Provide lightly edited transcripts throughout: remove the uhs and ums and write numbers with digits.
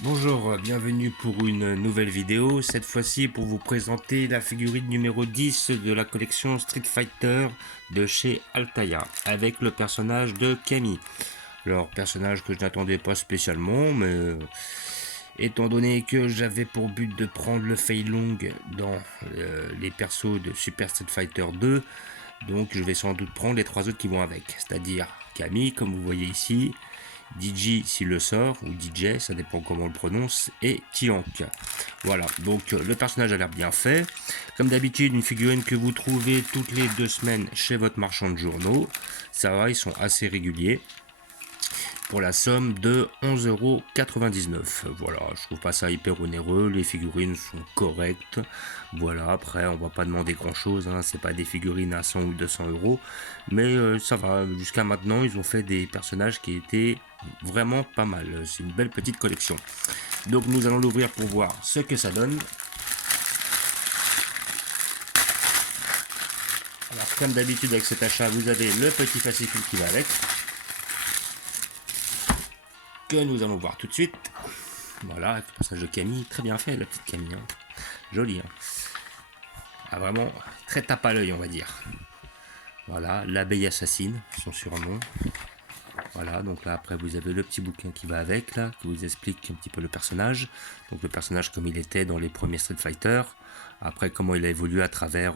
Bonjour, bienvenue pour une nouvelle vidéo, cette fois-ci pour vous présenter la figurine numéro 10 de la collection Street Fighter de chez Altaïa, avec le personnage de Camille. Alors, personnage que je n'attendais pas spécialement, mais étant donné que j'avais pour but de prendre le Fei Long dans les persos de Super Street Fighter 2, donc je vais sans doute prendre les trois autres qui vont avec, c'est-à-dire Camille, comme vous voyez ici, DJ s'il le sort, ou DJ, ça dépend comment on le prononce, et Tiank. Voilà, donc le personnage a l'air bien fait. Comme d'habitude, une figurine que vous trouvez toutes les 2 semaines chez votre marchand de journaux. Ça va, ils sont assez réguliers. Pour la somme de 11,99 €. Voilà, je trouve pas ça hyper onéreux, les figurines sont correctes. Voilà, après on va pas demander grand chose, hein, c'est pas des figurines à 100 ou 200 €, mais ça va, jusqu'à maintenant ils ont fait des personnages qui étaient vraiment pas mal, c'est une belle petite collection. Donc nous allons l'ouvrir pour voir ce que ça donne. Alors comme d'habitude avec cet achat, vous avez le petit fascicule qui va avec, que nous allons voir tout de suite. Voilà, avec le personnage de Camille, très bien fait la petite Camille, hein. Jolie, hein. Ah, vraiment très tape à l'œil, on va dire. Voilà, l'abeille assassine, son surnom. Voilà, donc là après vous avez le petit bouquin qui va avec, là, qui vous explique un petit peu le personnage. Donc le personnage comme il était dans les premiers Street Fighter. Après comment il a évolué à travers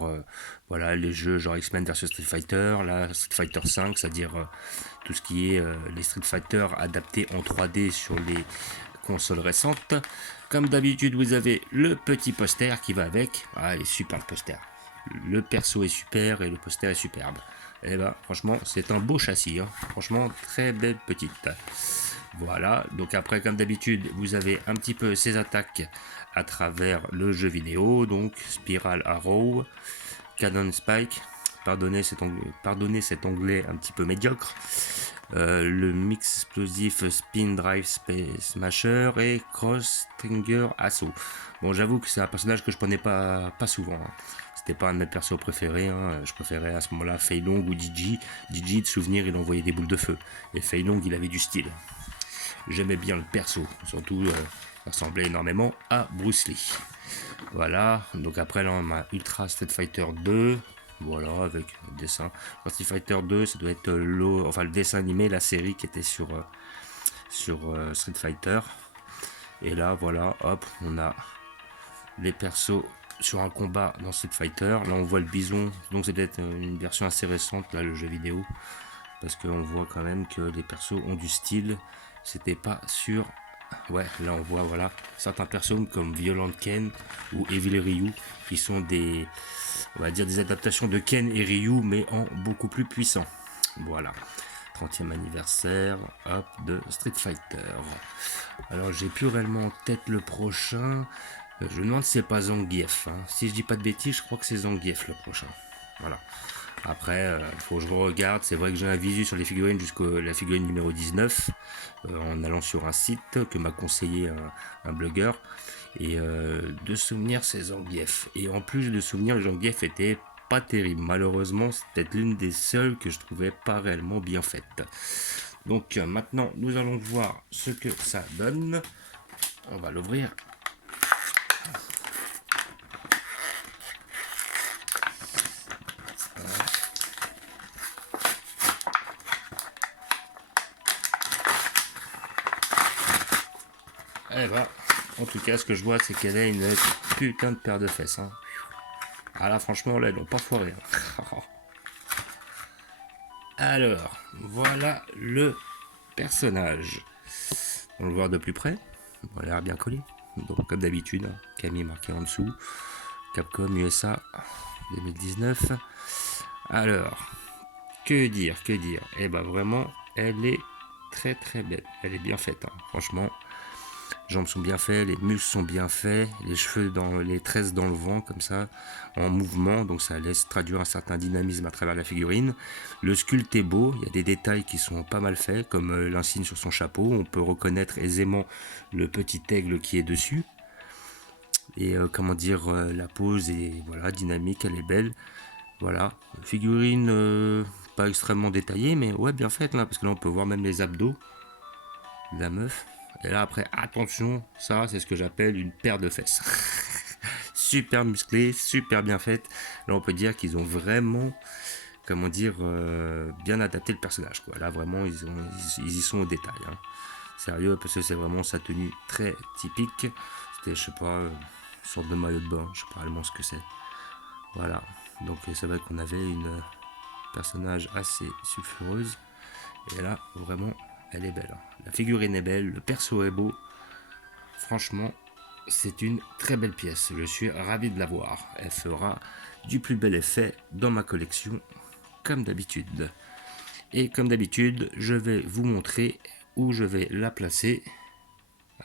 voilà, les jeux genre X-Men vs Street Fighter, là Street Fighter 5, c'est-à-dire tout ce qui est les Street Fighter adaptés en 3D sur les consoles récentes. Comme d'habitude, vous avez le petit poster qui va avec. Ah, il est super le poster. Le perso est super et le poster est superbe. Et bah, franchement, c'est un beau châssis, hein. Franchement, très belle petite. Voilà, donc après, comme d'habitude, vous avez un petit peu ses attaques à travers le jeu vidéo. Donc, Spiral Arrow, Cannon Spike. Pardonnez cet anglais un petit peu médiocre. Le mix explosif Spin Drive Space Smasher et Cross Stringer Assault. Bon, j'avoue que c'est un personnage que je prenais pas souvent, hein. C'était pas un de mes persos préférés, hein. Je préférais à ce moment-là Fei Long ou DJ. DJ, de souvenir, il envoyait des boules de feu. Et Fei Long, il avait du style. J'aimais bien le perso, surtout il ressemblait énormément à Bruce Lee. Voilà, donc après là on a Ultra Street Fighter 2. Voilà, avec le dessin. Street Fighter 2, ça doit être enfin, le dessin animé, la série qui était sur Street Fighter. Et là, voilà, hop, on a les persos sur un combat dans Street Fighter. Là, on voit le bison, donc c'est peut-être une version assez récente, là, le jeu vidéo. Parce qu'on voit quand même que les persos ont du style. C'était pas sur. Ouais, là on voit voilà certains persos comme Violent Ken ou Evil Ryu qui sont des, on va dire des adaptations de Ken et Ryu mais en beaucoup plus puissant. Voilà, 30e anniversaire hop, de Street Fighter. Alors j'ai plus réellement en tête le prochain. Je me demande si c'est pas Zangief, hein. Si je dis pas de bêtises, je crois que c'est Zangief le prochain. Voilà. Après, faut que je regarde. C'est vrai que j'ai un visu sur les figurines jusqu'à la figurine numéro 19 en allant sur un site que m'a conseillé un blogueur. Et de souvenir, c'est Zangief. Et en plus de souvenir, le Zangief était pas terrible. Malheureusement, c'est peut-être l'une des seules que je trouvais pas réellement bien faite. Donc maintenant, nous allons voir ce que ça donne. On va l'ouvrir. Eh ben, en tout cas, ce que je vois, c'est qu'elle a une putain de paire de fesses, hein. Ah là, franchement, là, ils l'ont pas foiré, hein. Alors, voilà le personnage. On le voit de plus près. On a l'air bien collé. Donc, comme d'habitude, hein, Camille marqué en dessous. Capcom USA 2019. Alors, que dire. Eh ben, vraiment, elle est très très belle. Elle est bien faite, hein. Franchement, les jambes sont bien faites, les muscles sont bien faits, les cheveux dans les tresses dans le vent comme ça, en mouvement, donc ça laisse traduire un certain dynamisme à travers la figurine. Le sculpte est beau, il y a des détails qui sont pas mal faits, comme l'insigne sur son chapeau, on peut reconnaître aisément le petit aigle qui est dessus. Et comment dire, la pose est voilà, dynamique, elle est belle. Voilà, figurine pas extrêmement détaillée, mais ouais, bien faite là, parce que là on peut voir même les abdos de la meuf. Et là après, attention, ça c'est ce que j'appelle une paire de fesses. Super musclée, super bien faite. Là on peut dire qu'ils ont vraiment, comment dire, bien adapté le personnage, quoi. Là vraiment ils y sont au détail, hein. Sérieux, parce que c'est vraiment sa tenue très typique. C'était, je sais pas, une sorte de maillot de bain, je sais pas réellement ce que c'est. Voilà, donc c'est vrai qu'on avait une personnage assez sulfureuse. Et là, vraiment, elle est belle. La figurine est belle, le perso est beau. Franchement, c'est une très belle pièce. Je suis ravi de la voir. Elle fera du plus bel effet dans ma collection, comme d'habitude. Et comme d'habitude, je vais vous montrer où je vais la placer.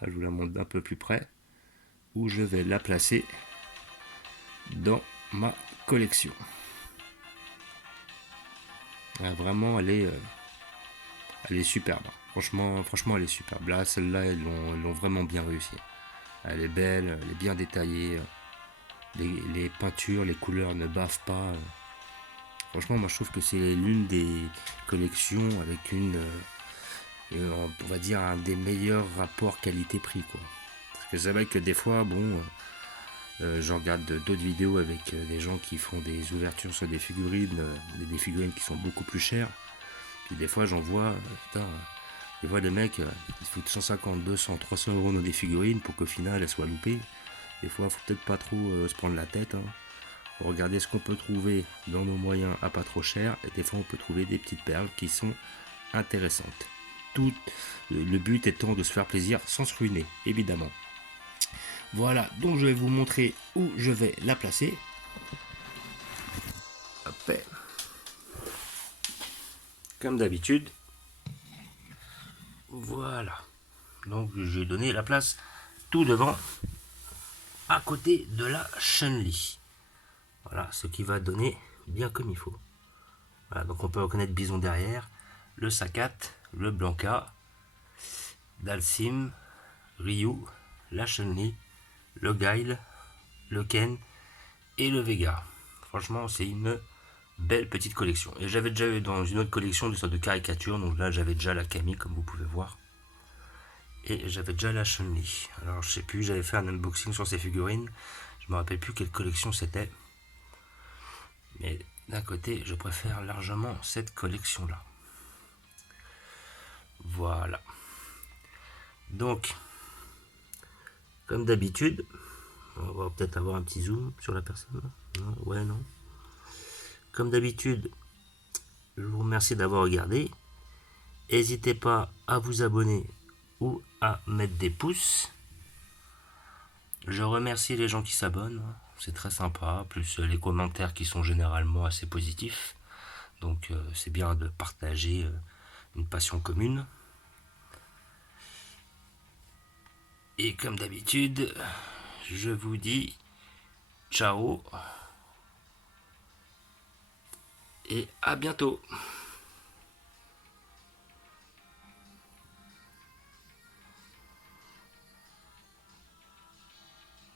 Je vous la montre d'un peu plus près. Où je vais la placer dans ma collection. Vraiment, elle est superbe. Franchement, elle est superbe. Là, celle-là, ils l'ont vraiment bien réussi. Elle est belle, elle est bien détaillée. Les peintures, les couleurs ne bavent pas. Franchement, moi, je trouve que c'est l'une des collections avec on va dire, un des meilleurs rapports qualité-prix, quoi. Parce que c'est vrai que des fois, bon, je regarde d'autres vidéos avec des gens qui font des ouvertures sur des figurines qui sont beaucoup plus chères. Puis des fois, j'en vois, des fois les mecs, ils foutent 150, 200, 300 euros dans des figurines pour qu'au final, elles soient loupées. Des fois, il faut peut-être pas trop se prendre la tête, hein. Faut regarder ce qu'on peut trouver dans nos moyens à pas trop cher. Et des fois, on peut trouver des petites perles qui sont intéressantes. Tout le but étant de se faire plaisir sans se ruiner, évidemment. Voilà, donc je vais vous montrer où je vais la placer. Hop. Comme d'habitude. Voilà. Donc j'ai donné la place tout devant, à côté de la Chun-Li. Voilà, ce qui va donner bien comme il faut. Voilà, donc on peut reconnaître Bison derrière, le Sakat, le Blanca, Dalsim, Ryu, la Chun-Li, le Guile, le Ken et le Vega. Franchement, c'est une belle petite collection. Et j'avais déjà eu dans une autre collection de sortes de caricatures, donc là j'avais déjà la Camille comme vous pouvez voir. Et j'avais déjà la Chun-Li. Alors je sais plus, j'avais fait un unboxing sur ces figurines. Je me rappelle plus quelle collection c'était. Mais d'un côté, je préfère largement cette collection-là. Voilà. Donc, comme d'habitude, on va peut-être avoir un petit zoom sur la personne. Non, ouais, non. Comme d'habitude, je vous remercie d'avoir regardé. N'hésitez pas à vous abonner ou à mettre des pouces. Je remercie les gens qui s'abonnent, c'est très sympa, plus les commentaires qui sont généralement assez positifs. Donc c'est bien de partager une passion commune. Et comme d'habitude, je vous dis ciao et à bientôt.